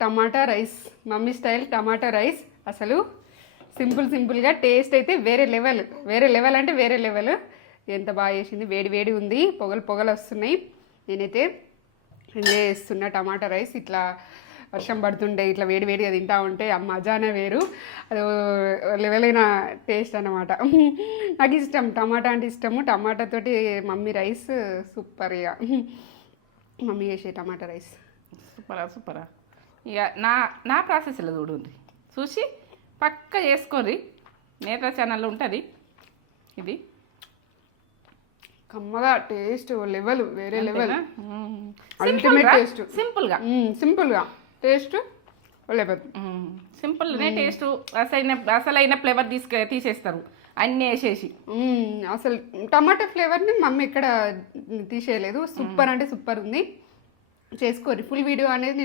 టమాటా rice, mummy style టమాటా rice. అసలు సింపుల్గా taste అయితే వేరే లెవెల్ అంటే వేరే లెవెల్. ఎంత బాగా చేసింది. వేడి వేడి ఉంది, పొగలు వస్తున్నాయి. నేనైతే ఎంజాయ్ చేస్తున్నా టమాటా రైస్. ఇట్లా వర్షం పడుతుండే ఇట్లా వేడిగా తింటా ఉంటే ఆ మజానే వేరు. అది లెవెల్ అయిన టేస్ట్ అన్నమాట. నాకు ఇష్టం, టమాటా అంటే ఇష్టము. టమాటాతోటి మమ్మీ రైస్ సూపర్. ఇక మమ్మీ చేసే టమాటా రైస్ సూపరా. ఇక నా ప్రాసెస్లో చూడండి, చూసి పక్క చేసుకోర్రి. నేత్ర ఛానల్లో ఉంటుంది ఇది. కమ్మగా టేస్ట్ లెవెల్ వేరే లెవెల్. Ultimate taste. సింపుల్గా టేస్ట్ లెవెల్. సింపుల్నే టేస్ట్. అసలైన ఫ్లేవర్ తీసేస్తారు అన్నీ వేసేసి. అసలు టమాటా ఫ్లేవర్ని మమ్మీ ఇక్కడ తీసేయలేదు. సూపర్ అంటే సూపర్ ఉంది. చేసుకోరు. ఫుల్ వీడియో అనేది